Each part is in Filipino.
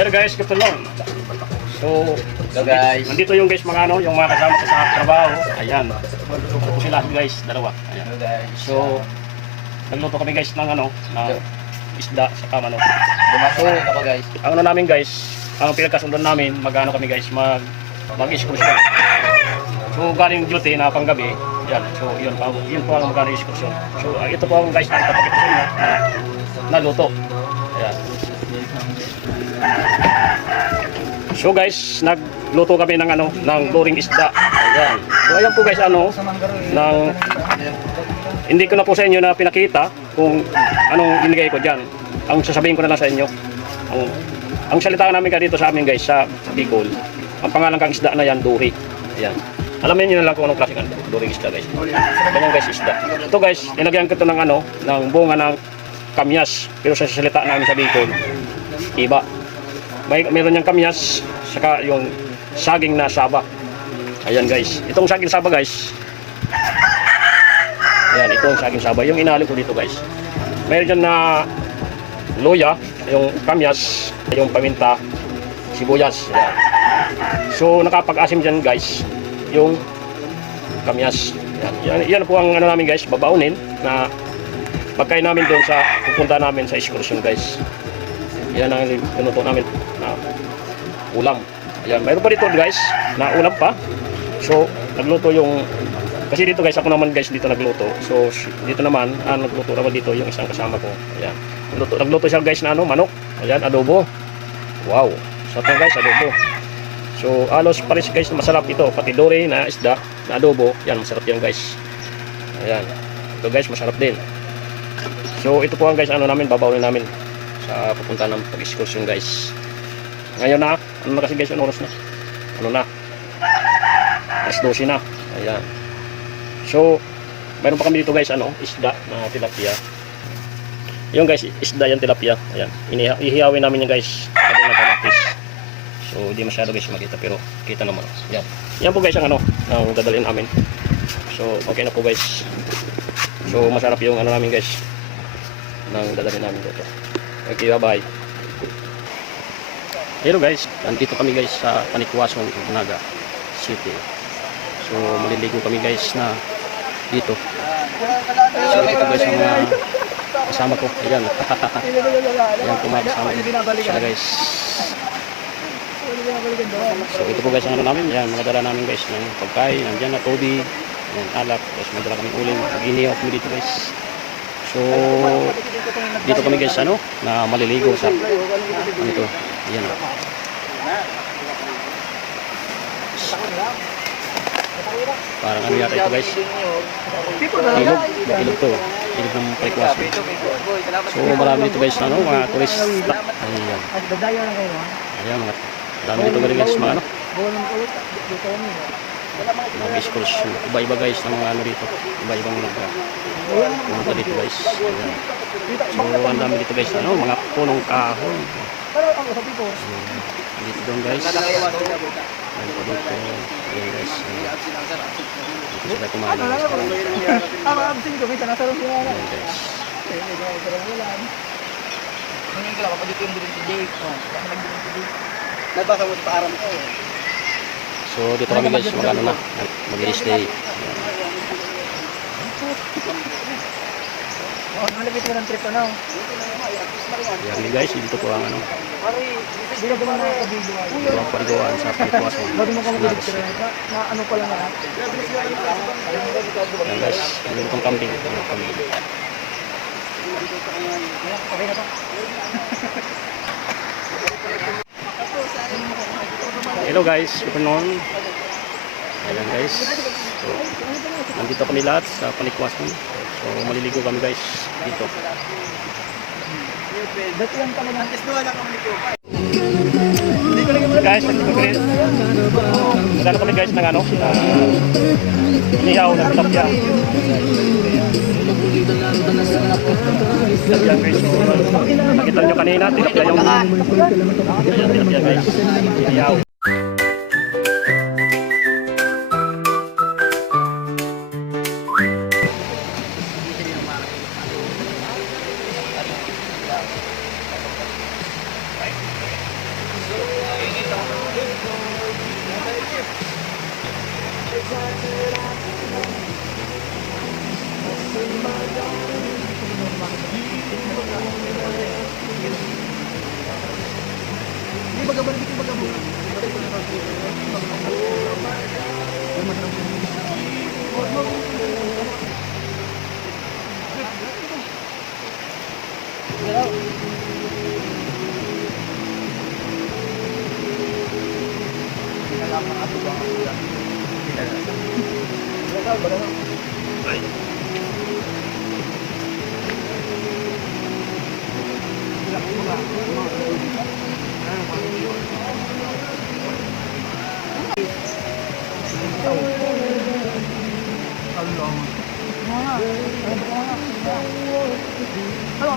Pero guys, katulong. So, guys. nandito yung guys mga ano, yung mga kasama ko sa trabaho. Ayan. Ito sila guys, dalawa. Ayan. So, nagluto kami guys ng ano, ng isda sa kamano. Dumaso ako guys. Ang ano namin guys, ang pinagkasundan namin, mag-ano kami guys, mag-excursion. So, galing duty na panggabi. Yan. So, yun po ang magkano excursion. So, ito po ang guys na ipapakita sa inyo na naluto. Ayan. So guys, nagluto kami ng ano, ng luring isda. Ayan. So ayan po guys, ano, ng hindi ko na po sa inyo na pinakita kung anong inigay ko diyan. Ang sasabihin ko na lang sa inyo. Ang salita namin dito sa amin guys sa Bicol. Ang pangalan kang isda na yan, duri. Ayan. Alamin niyo na lang kung anong klase ng luring isda guys. Ganyan guys, isda. Ito guys, nilagyan ko ito ng ano, ng bunga ng kamyas. Pero sa salita namin sa Bicol, iba. Meron niyang kamyas, saka yung saging na saba. Ayan guys, itong saging saba guys. Ayan, itong saging saba, yung inalo ko dito guys. Meron dyan na luya, yung kamyas, yung paminta, sibuyas. Ayan. So nakapag-asim dyan guys, yung kamyas. Yan po ang ano namin guys, babaunin na pagkain namin doon sa pupunta namin sa excursion guys. Yan ang pinuto namin na ulam. Ayan, mayroon pa dito guys na ulam pa. So nagluto yung, kasi dito guys ako naman guys dito nagluto. So dito naman nagluto naman dito yung isang kasama ko. Ayan, nagluto siya guys na ano, manok. Ayan, adobo. Wow, sarap guys, adobo. So alos pares guys, masarap ito. Pati dore na isda na adobo, yan masarap yan guys. Ayan, ito guys masarap din. So ito po ang guys ano namin, babawin namin sa pupunta ng pag-excursion guys. Ngayon na, ano na kasi guys, ano oras na? Ano na? Alas 12 na. Ayan. So, mayroon pa kami dito guys, ano, isda na tilapia. Yung guys, isda yan tilapia. Ayan. Ihihawin namin yan guys. Pagod na kamatis. So, di masyado guys makita, pero kita naman. Ayan. Yan po guys ang ano, ang dadalhin namin. So, okay na po guys. So, masarap yung ano namin guys, nang dadalhin namin dito. Okay, bye-bye. Hello guys, nandito kami guys sa Panikwason, Naga City. So maliligo kami guys na dito. So ito guys ang mga kasama ko. Ayan. Ayan po mga kasama ko. Sila guys. So ito po guys ang ano namin. Ayan, mga dala namin guys ng pagkain. Nandiyan na tubig. Ayan, alak. Tapos may dala kami uling. Mag-inihaw kami dito guys. So dito kami guys ano na maliligo sa ano ito. Ayan. Parang ano yata ito guys. Ilog to. Ilog ng Panikwason. So marami dito guys ano, mga turista. Ayan. Ayan mga dami dito guys mga ano. Mga excursion. Iba-iba guys ng mga ano dito. Iba-ibang lugar. Pumunta dito guys. Ayan. So ang dami dito guys ano, mga punong kahoy. Dito doon guys. Ayan po dito. Ayan guys. Dito sila kumain guys. Ayan guys. Nagbasa mo sa aram ko. So dito kami guys, magano na, mag-i-stay. Malapit mo ng trip ano? Yan guys, dito po ang ano, Hindi na naman nakakabigyan. ito ang paliguan sa Panikwason. Bago mo ka Naga mag-edit City. na ano pala na. Yan guys, ano itong camping. Ito ang camping. Okay na to. Hello guys, good afternoon. Ayan guys. So, nandito kami lahat sa Panikwason. So, maliligo kami guys dito. Dati lang kami ng Guys, nagano kami guys ng ano, inihaw na tilapia. Tilapia guys. Nakita nyo kanina, tilapia yung tilapia guys. Inihaw.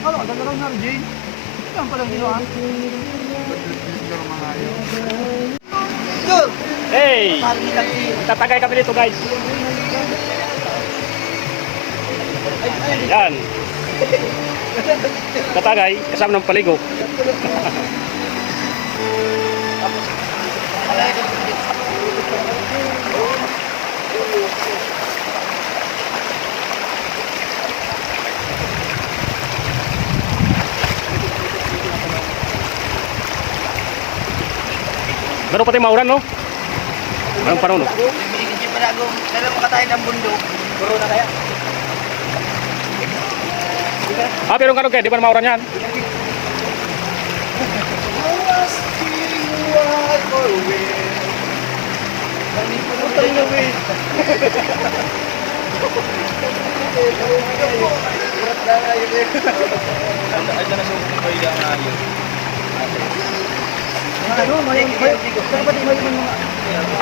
Kalau ada orang ngerjain, yang paling hilang. Hey! Tatagay kami dito guys. Yan. Tatagay, kasama ng paligo. Meron pati mauran, no? Anong panahon, no? Hindi pa nago. Kailan makatayo ng bundok? Puro na kaya? Ah, pero karon kaya, di pa na mauran yan.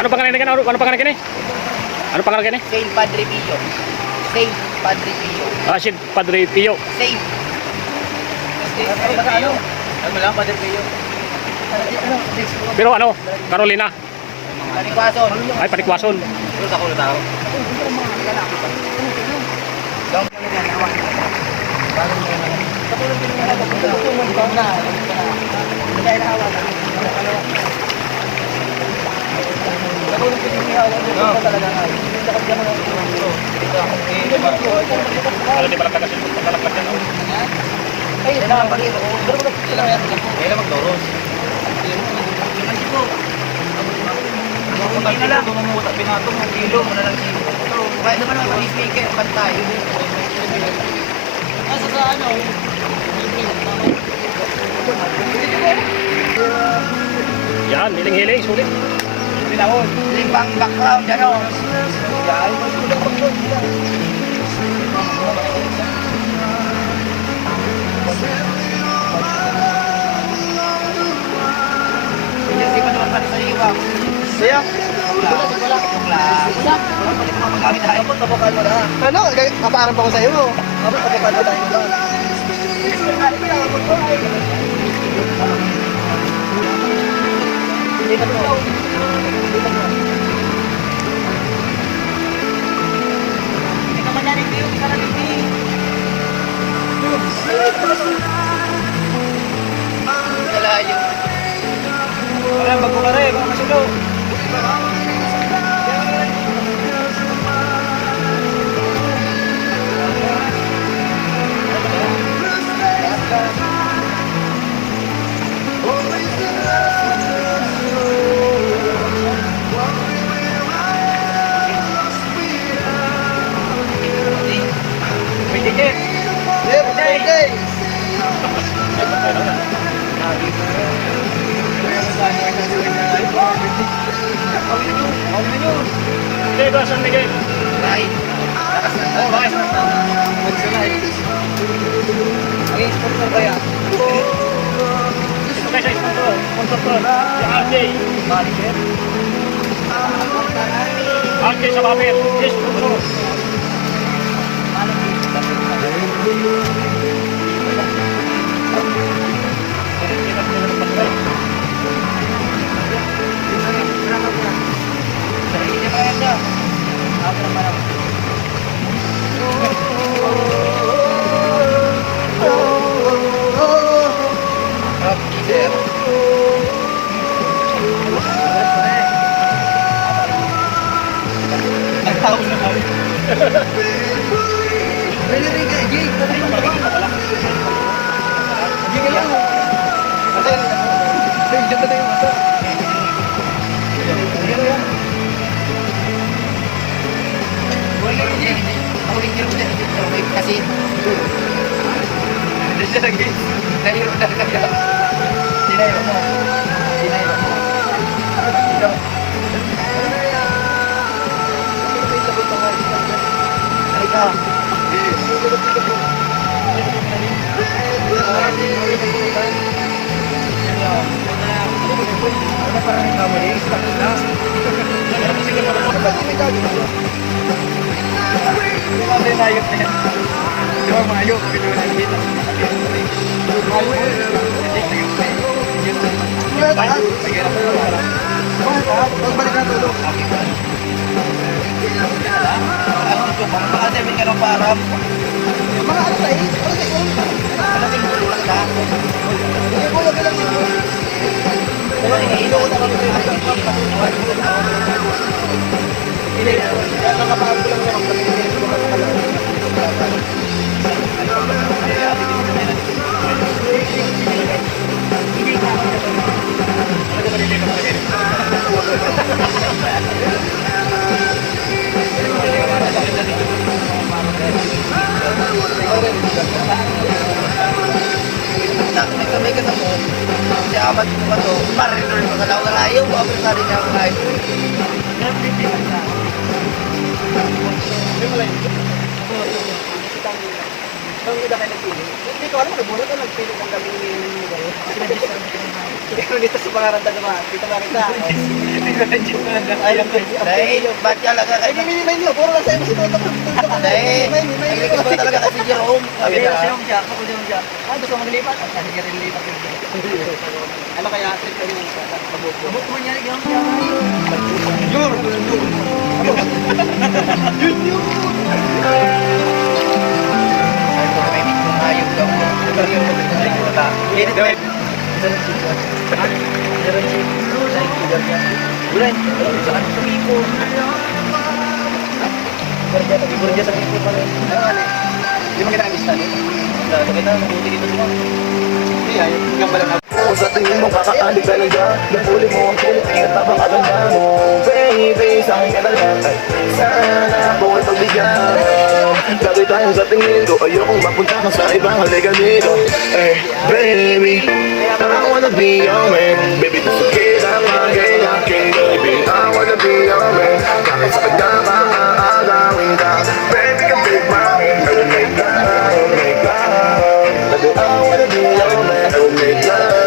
Ano pangalan ni? Ano pangalan ni? Ano pangalan ni? Saint Padre Pio. Saint Padre Pio. Ah, si Padre Pio. Saint. Ano? Ano lang Padre Pio? Pero ano, Carolina. Kanikwason. Ay, Panikwason. Pero sa kulo tao. Kalau di Palangka kasi pagkalakad yan. Ay, kailangan pag-iro. Kailangan magdoros. Hindi na lang. Pinatong ng kilo. Kaya naman ang speaker, pantay. Nasa sa ano? Yan, hiling-hiling, sulit. Pinahon. Limbang background, ano? Yan. Hindi pa naman pala sa iwa. Siya? Wala. Ano? Kaparang pa ko sa'yo. Tapos tapukan na tayo doon. Hindi ka man yan review, hindi ka na review. Kalayo. Wala, bago ka rin. Mga masulo. Dito, San Miguel. Right. Oh, right. Ang sponsor kaya? Ito kayo sa sponsor. Sponsor to. Si RJ. RJ sa Babel. Yes, sponsor. Ano parang nagkamali? Stop na. Kasi nayot na yan. Di ba mayo? Kapito na dito. Pagbalik na tulog. Kasi may ka ng parang. Mga ano tayo? Ano tayo? Malaking bulungan ka. Hindi ko lang lang dito. Ilo ko na kami sa Hindi. Kaya nakapagod ko lang naman kami. May kasama mo. Si amat ko ba ito? Marinor ko na lang ayaw. Bakit na rin ako ayaw? Hindi ko alam, nagbulat ko nagpili ng gabi ni Miguel. Pero dito sa pangaranta naman, dito makita. Ayun ko. Dahil, ba't ka lang Ay, may nyo, puro lang sa'yo mo si Toto. Dahil, May naglikod ko talaga kasi Jerome. Sabi na. gusto mo maglipat? Kasi ka rin lipat. Ano kaya, trip ka rin sa pabuko? Abot mo niya yung Yun! ayun daw. Bulan, sa ano sa Mipo? Burja sa people pa rin. Hindi mo kita ang lista, no? Sa kita, mabuti dito sila. Hindi, yung bala na. Kung sa tingin mo kakaalig talaga Nahuli mo ang kilit at napakaganda mo Baby, sa akin ka na lang Ay, sana ako ay pagbigyan Dati tayo sa tingin ko Ayokong mapunta ka sa ibang halika dito Eh, baby I wanna be your man Baby, gusto kita maging aking baby I wanna be your man Kahit sa kanya ka aagawin ka Baby, come take my hand I will make love, I will make love Baby, I wanna be your man I will make love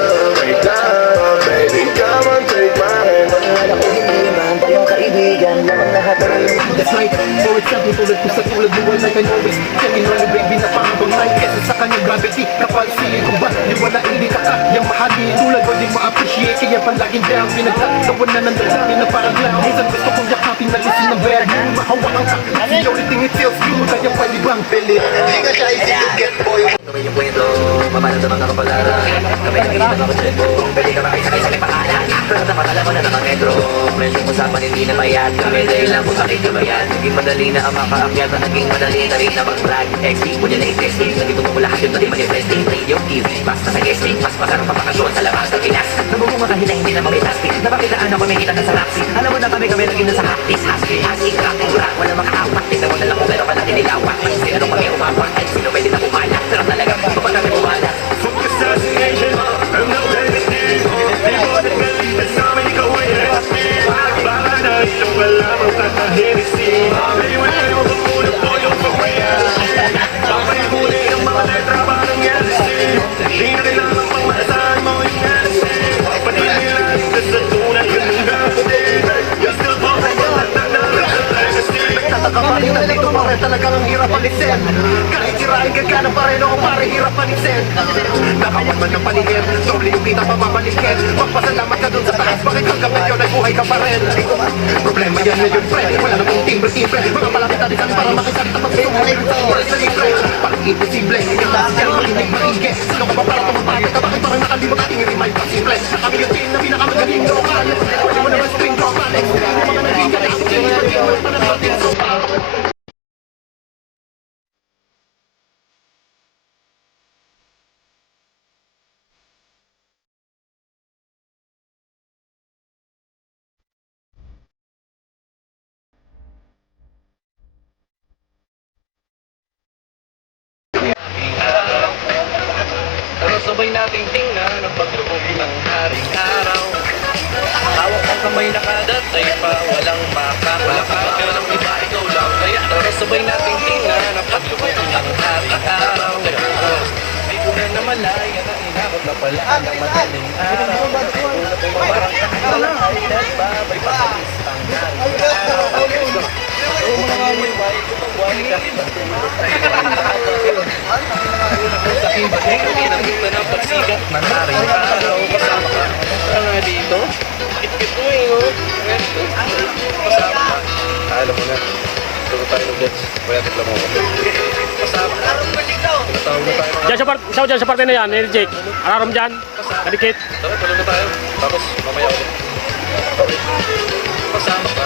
baby, come on, take my hand. Wala ko hindi man tayong kaibigan lamang lahat na rin. That's right, forward sa tulad ko sa tulad mo wala kang always. Checking on you baby na parang bang night. Kasi sa kanyang gravity, kapansin ko ba? Di wala hindi ka kayang mahalin. Tulad ko di ma-appreciate, kaya palaging down. Pinagtatawan na ng damdamin na parang lang. Minsan gusto kong yakapin na lisin ng bed. Mahawakan ka, the only thing it feels you. Kaya pwede bang pilit? Hindi ka siya easy to get boy. Kami yung kwento, mamalas sa mga kapalaran. Kami nakikita ng konsepto, pwede ka makisakay sa may pangalan. Namatala mo na ng mga metro, presyong usapan hindi na bayad. Kami dahil lang kung sakit na bayad. Naging madali na ang makaakyat na naging madali na rin na mag-flag. XD, pwede na i-testing, naging mo lahat yung naging manifesting. Radio, TV, basta sa guesting, mas masarap ang pakasyon sa labas ng Pinas. Nabubunga kahit na hindi na mamitastic, napakitaan ako may kita na sa rapsi. Alam mo na kami naging nasa haptis, husky, crack, wala makaapat. Tignan mo na lang kung meron ka natin nilawak. Sino nung pag-iumapak, ay sino pwede na pumala. Pero talaga, kapag kami pumala. Kapatid na dito pa rin talagang ang hirap palisin Kahit sirain ka ka na pa rin ako pare hirap palisin Nakawat man ng paningin Doble yung kita pa mabalikin Magpasalamat ka dun sa taas Bakit hanggang ngayon ay buhay ka pa rin Problema yan na yun friend Wala namang timbre-timbre Mga palapit na din para makisalita mag-sumay Wala sa libre Parang imposible Yung taas yan makinig maigi Sino ka ba para tumagpagit ka Bakit parang nakalimot ating rimay pa simple Kami yung team na pinakamagaling lokal Pwede mo naman string drop Alex Yung mga nagbigan ay string Yung mga nagbigan so far Sabay nating tingnan ang paglubog ng haring araw. Hawak ng kamay nakadatay pa, walang makakalakas. Walang iba, ikaw lang. Kaya tara sabay nating tingnan pala ng madaling araw. Una pong mabarang kakala ay nagbabay pa sa istang araw. Kung mangyayari ko pang buhay kahit ang tulog ay wala. Sa ibaling kinakita ng pagsikat ng haring araw. Kasama ka nga dito. Kit-kit mo oh. Kasama ka. Alam mo na. Tulog tayo ng Jets. Kaya tikla mo ako. Kasama ka. Tinatawag na tayo mga... Diyan sa, dyan sa parte na yan, eh, Jake. Alarm dyan. Kadikit. Tara, tulog na tayo. Tapos, mamaya ulit. Kasama ka.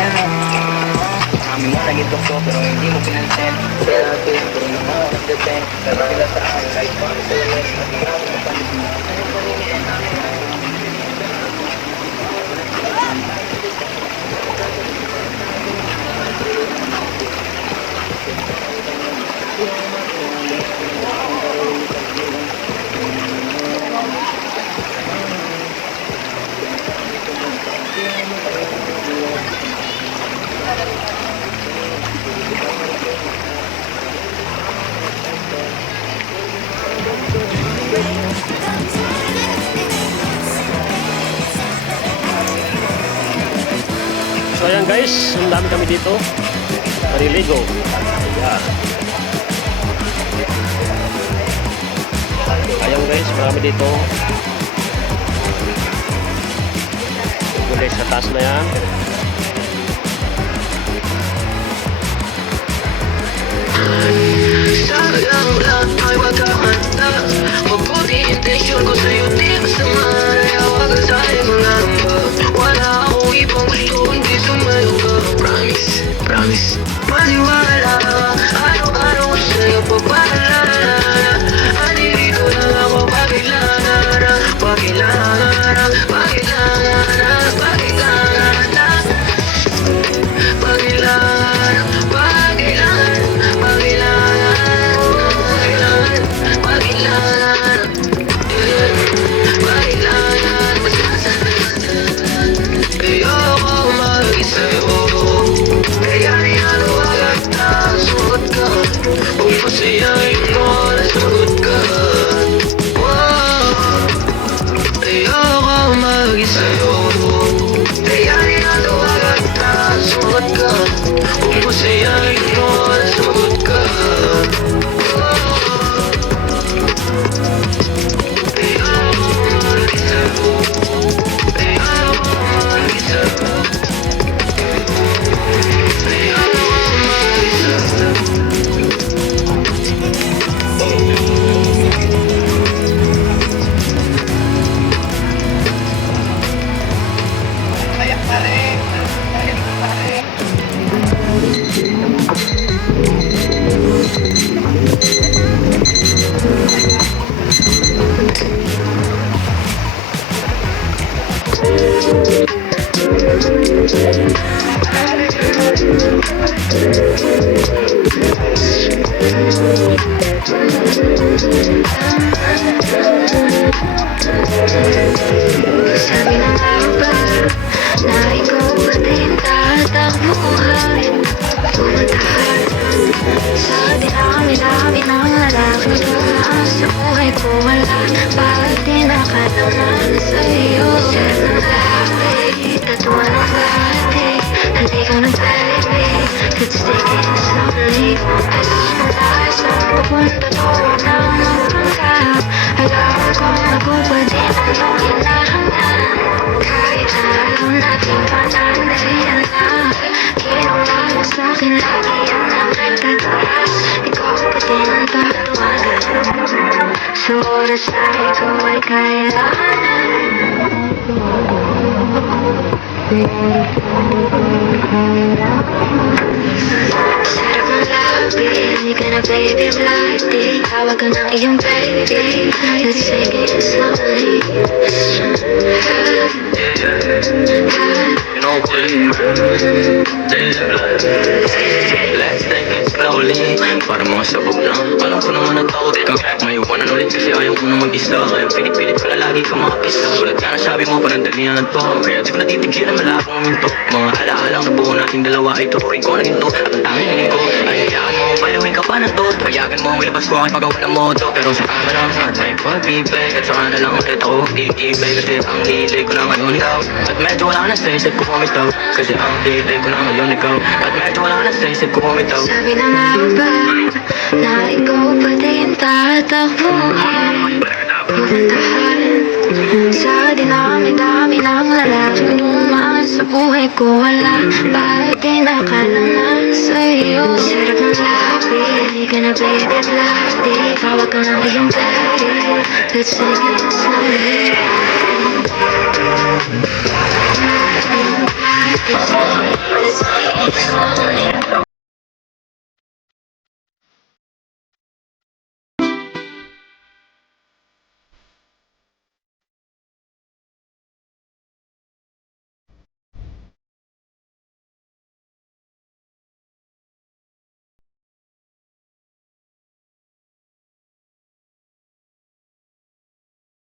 Kaya nga, kami mo sa gitok ko, pero hindi mo pinansin. Kaya natin, pero yung mga nagdating, pero sila sa akin, kahit paano sila yung magiging mapalit. So ayan guys, ang dami kami dito. Mariligo. Ayan. Ayan guys, marami dito. Guys, sa taas na yan. Sabi lang ay wag kang handa. Mabuti intensyon ko sa'yo di masama. Kaya wag ka sa'yo mangamba. Wala akong ibang gusto kundi sumayo ka. Promise, promise. Maniwala, araw-araw ko sa'yo papaalala. Andito lang ako pagkailangan. Pagkailangan, pagkailangan, pagkailangan. Pagkailangan, pagkailangan, pagkailangan, pagkailangan, pagkailangan. Ayoko mag-isa sa'yo. Kaya niyaluwagan na sugot ka. Kung pasayahin mo na sugot ka. Ayoko mag-isa sa'yo. Kaya niyaluwagan na sugot ka. Kung pasayahin mo na sugot ka. Ayoko mag-isa sa'yo. Ayoko mag-isa sa'yo. Sabi na nga ba na ikaw pa din tatakbuhan, pumuntahan sa dinami-dami ng lalaking dumaan sa buhay ko. Wala bakit di nakalaman sa'yo. Sarap ng lahat, tatuwa ng bahati. Halika ng baby, let's take it slowly. Alam mo dahil saan papunta doon ang magpanggap. Alam ko maguba din ang iyong hinahanap. Kahit alam natin panandalian na, ginawa mo sa'kin lagi ang nakatataas. Ikaw pa din ang tatawagan. Sa oras na ikaw ay kailangan. Sarap ng labi, hindi ka na baby blighty. Tawag ka ng iyong baby, let's take it slowly. You know let's take it slowly. Para mga sabog na, alam ko naman nagtakot ka. May iwanan ulit kasi ayaw ko na mag-isa. Kaya pilit-pilit ko na lagi ka makapisa. Sulat ka na sabi mo, panandalian na to. Kaya di ko natitigilan, wala akong minto. Mga ala-alang nabuo natin dalawa ay tuturin ko na ginto. At ang tanging hiling ko ay hayaan mo, paluhin ka pa ng to. Payagan mo, ilabas ko aking pagawa ng moto. Pero sa kama lang at may pag-ibig. At saka na lang ulit ako mag-ibig. Kasi ang hilig ko na ngayon ikaw. At medyo wala na sa isip ko kumitaw. Kasi ang hilig ko na ngayon ikaw. At medyo wala na sa isip ko kumitaw. Sabi na nga ba na ikaw pa din tatakbuhan, pupuntahan sa dinami-dami ng lalaking dumaan sa buhay ko. Wala bakit di nakalaman sa'yo. Sarap ng labi, hindi ka na baby bloody. Tawag ka ng iyong baby, let's take it slowly. It's